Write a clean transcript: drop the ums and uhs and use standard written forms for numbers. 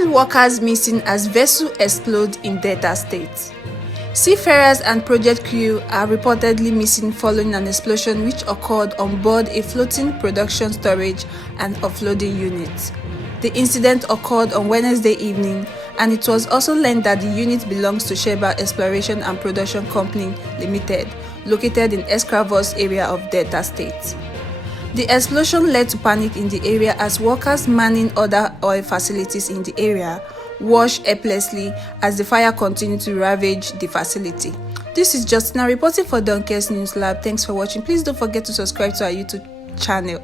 Find workers missing as vessel explodes in Delta State. Seafarers and Project crew are reportedly missing following an explosion which occurred on board a floating production storage and offloading unit. The incident occurred on Wednesday evening, and it was also learned that the unit belongs to Shebah Exploration and Production Company Limited, located in Escravos area of Delta State. The explosion led to panic in the area as workers manning other oil facilities in the area watched helplessly as the fire continued to ravage the facility. This is Justina reporting for Donkers News Lab. Thanks for watching. Please don't forget to subscribe to our YouTube channel.